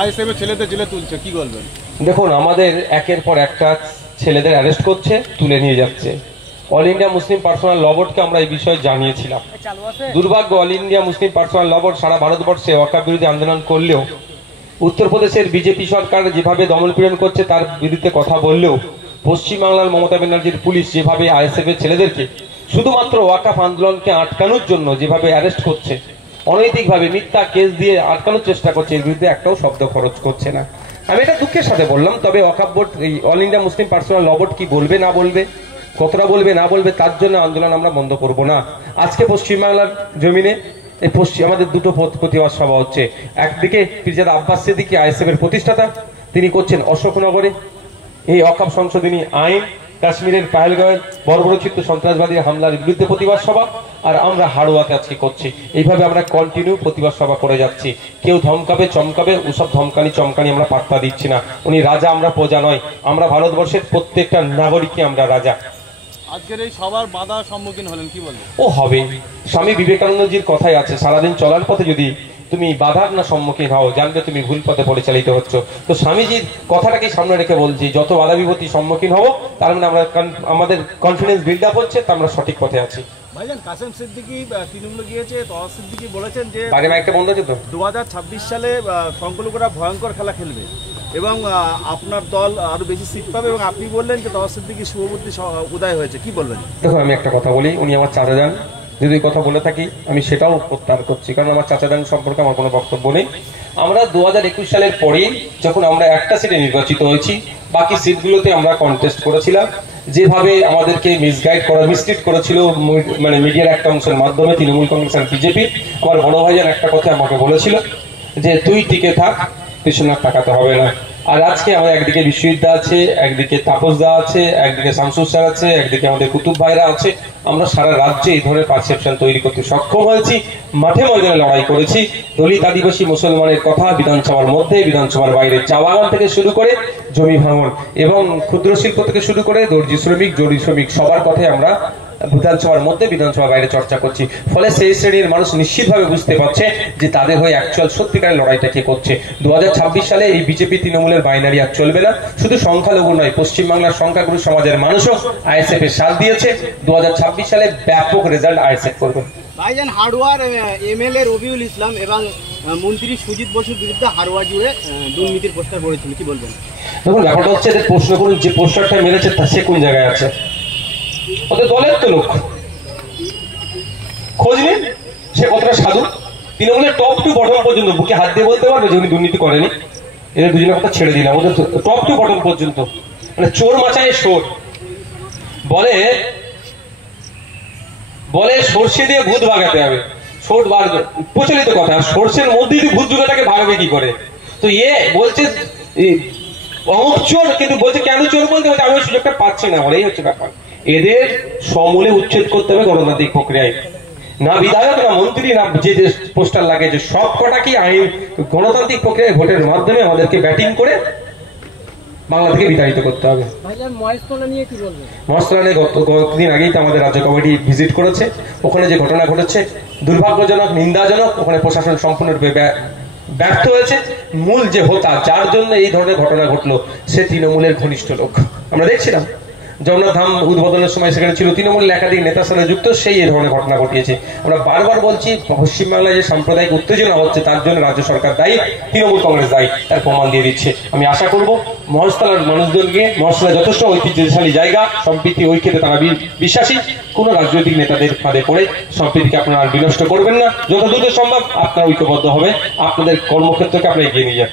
ISF এর ছেলেদের জেলে তুলছে, কি বলবেন? দেখুন, আমাদের একের পর একটা ছেলেদের অ্যারেস্ট করছে, তুলে নিয়ে যাচ্ছে। অল ইন্ডিয়া মুসলিম পার্সোনাল ল বোর্ডকে আমরা এই বিষয়ে জানিয়েছিলাম। দুর্ভাগ্য, অল ইন্ডিয়া মুসলিম পার্সোনাল ল বোর্ড সারা ভারতবর্ষে ওয়াকফ বিরোধী আন্দোলন করলেও উত্তরপ্রদেশের বিজেপি সরকার যেভাবে দমনপীড়ন করছে তার বিরুদ্ধে কথা বললেও পশ্চিমবাংলার মমতা ব্যানার্জির পুলিশ যেভাবে আইএসএফ এর ছেলেদেরকে শুধুমাত্র ওয়াকফ আন্দোলনকে আটকানোর জন্য যেভাবে অ্যারেস্ট করছে, অনৈতিকভাবে মিথ্যা কেস দিয়ে আটকানোর চেষ্টা করছে, এর বিরুদ্ধে একটাও শব্দ খরচ করছে না। আমি এটা দুঃখের সাথে বললাম। তবে ওয়াকফ বোর্ড, এই অল ইন্ডিয়া মুসলিম পার্সোনাল ল বোর্ড কি বলবে না বলবে, কতটা বলবে না বলবে, তার জন্য আন্দোলন আমরা বন্ধ করব না। আজকে পশ্চিমবাংলার জমিনে আমাদের দুটো প্রতিবাদ সভা হচ্ছে। একদিকে পীরজাদা আব্বাস সিদ্দিকী আইএসএফ এর প্রতিষ্ঠাতা, তিনি করছেন অশোকনগরে এই ওয়াকফ সংশোধনী আইন, কাশ্মীরের পাহেলগাঁওয়ের বর্বরোচিত সন্ত্রাসবাদী হামলার বিরুদ্ধে প্রতিবাদ সভা, আর আমরা হাড়োয়াতে আজকে করছি। এইভাবে আমরা কন্টিনিউ প্রতিবাদ সভা করে যাচ্ছি। কেউ ধমকাবে চমকাবে, ওসব ধমকানি চমকানি আমরা পাত্তা দিচ্ছি না। উনি রাজা, আমরা প্রজা নয়। আমরা ভারতবর্ষের প্রত্যেকটা নাগরিককে আমরা রাজা। আজকের এই সবার বাধার সম্মুখীন হলেন, কি বলবেন? ও হবে, স্বামী বিবেকানন্দজির কথাই আছে, সারাদিন চলার পথে যদি তুমি বাধার না সম্মুখীন হও, জানবে তুমি ভুল পথে পরিচালিত হচ্ছ। তো স্বামীজির কথাটাকে সামনে রেখে বলছি, যত বাধা বিপত্তির সম্মুখীন হবো তার মানে আমরা আমাদের কনফিডেন্স বিল্ড আপ হচ্ছে, তা আমরা সঠিক পথে আছি। ভাইজান, কাসেম সিদ্দিকী তৃণমূলে গিয়েছে, তওয়াজ সিদ্দিকী বলেছেন যে বাইরে মাইকটা বন্ধ আছে তো, 2026 সালে সংখ্যালঘুরা ভয়ঙ্কর খেলা খেলবে এবং আপনার দল আরো বেশি সিট পাবে, এবং আপনি বললেন যে তওয়াজ সিদ্দিকীর শুভবুদ্ধি উদয় হয়েছে, কি বলবেন? দেখুন, আমি একটা কথা বলি, উনি আমার চাচা যান, যদি কথা বলে থাকি আমি সেটাও প্রত্যাহার করছি, কারণ আমার চাচা যান সম্পর্কে আমার কোনো বক্তব্য নেই। আমরা 2021 সালের পরেই যখন আমরা একটা সিটে নির্বাচিত হয়েছি, বাকি সিটগুলোতে আমরা কন্টেস্ট করেছিলাম। যেভাবে আমাদেরকে মিসলিড করেছিল মানে মিডিয়ার একটা অংশের মাধ্যমে তৃণমূল কংগ্রেস আর বিজেপি, আমার বড় ভাইজান একটা কথা আমাকে বলেছিল যে তুই টিকে থাক, পিছনে তাকাতে হবে না। আর আজকে আমাদের একদিকে বিশ্ববিদ্যা আছে, একদিকে তাপসদা আছে, একদিকে শামসুর স্যার আছে, একদিকে আমাদের কুতুব ভাইরা আছে। আমরা সারা রাজ্যে এই ধরনের পারসেপশন তৈরি করতে সক্ষম হয়েছি, মাঠে ময়দানে লড়াই করেছি। দলিত, আদিবাসী, মুসলমানের কথা বিধানসভার মধ্যে, বিধানসভার বাইরে, চা বাগান থেকে শুরু করে জমি ভাঙন এবং ক্ষুদ্র শিল্প থেকে শুরু করে দর্জি শ্রমিক, জরি শ্রমিক, সবার কথাই আমরা বিধানসভার মধ্যে, বিধানসভার বাইরে চর্চা করছি। ফলে সেই শ্রেণীর মানুষ নিশ্চিতভাবে বুঝতে পারছে যে তাদের হয়ে অ্যাকচুয়াল সত্যিকারের লড়াইটা কে করছে। 2026 সালে এই বিজেপি তৃণমূলের বাইনারি আর চলবে না। শুধু সংখ্যালঘু নয়, পশ্চিমবাংলার সংখ্যাগুরু সমাজের মানুষও আইএসএফ এর সাথ দিয়েছে। 2026 সালে ব্যাপক রেজাল্ট আইএসএফ করবে। ভাইজান, হাড়োয়ার এমএলএ রবিউল ইসলাম এবং মন্ত্রী সুজিত বসুর বিরুদ্ধে হাড়োয়া জুড়ে দুর্নীতির পোস্টার পড়েছিল, কি বলবেন? দেখুন, ব্যাপারটা হচ্ছে এদের প্রশ্ন করুন, যে পোস্টারটা মেরেছে তা সে কোন জায়গায় আছে? ওদের দলের তো লোক, খোঁজ নিন সে কতটা সাধু। তৃণমূলের টপ টু বটম পর্যন্ত বুকে হাত দিয়ে বলতে পারবে যে উনি দুর্নীতি করেনি। এদের দুজনের কথা ছেড়ে দিলাম, ওদের টপ টু বটম পর্যন্ত মানে চোর মাচায় সোর। বলে সর্ষে দিয়ে ভূত ভাগাতে হবে, প্রচলিত কথা। সর্ষের মধ্যে যদি ভূত যুগাটাকে ভাগাবে কি করে? তো বলছে অমুক চোর, কিন্তু বলছে কেন চোর বলতে, বলছে আমি ওই সুযোগটা পাচ্ছি না, বলে এই হচ্ছে ব্যাপার। এদের সমূলে উচ্ছেদ করতে হবে গণতান্ত্রিক প্রক্রিয়ায়। না বিধায়ক, না মন্ত্রী, না যে পোস্টার লাগে, যে সব কটা কি আইন গণতান্ত্রিক প্রক্রিয়ায় ভোটের মাধ্যমে আমাদেরকে ব্যাটিং করে বাংলা থেকে বিতাড়িত করতে হবে। মহেশতলা নিয়ে গতদিন আগেই তো আমাদের রাজ্য কমিটি ভিজিট করেছে। ওখানে যে ঘটনা ঘটেছে দুর্ভাগ্যজনক, নিন্দাজনক। ওখানে প্রশাসন সম্পূর্ণরূপে ব্যর্থ হয়েছে। মূল যে হোতা, যার জন্য এই ধরনের ঘটনা ঘটলো, সে তৃণমূলের ঘনিষ্ঠ লোক। আমরা দেখছিলাম জগন্নাথ ধাম উদ্বোধনের সময় সেখানে ছিল তৃণমূলের একাধিক নেতার সাথে যুক্ত, সেই এই ধরনের ঘটনা ঘটিয়েছে। আমরা বারবার বলছি, পশ্চিমবাংলায় যে সাম্প্রদায়িক উত্তেজনা হচ্ছে তার জন্য রাজ্য সরকার দায়ী, তৃণমূল কংগ্রেস দায়ী, তার প্রমাণ দিয়ে দিচ্ছে। আমি আশা করব মহেশতলার মানুষজনকে, মহেশতলা যথেষ্ট ঐতিহ্যশালী জায়গা, সম্প্রীতি ঐক্যতে তারা বিশ্বাসী। কোন রাজনৈতিক নেতাদের ফাঁদে পড়ে সম্প্রীতিকে আপনারা আর বিনষ্ট করবেন না। যত দ্রুত সম্ভব আপনারা ঐক্যবদ্ধ হবে, আপনাদের কর্মক্ষেত্রকে আপনারা এগিয়ে নিয়ে যান।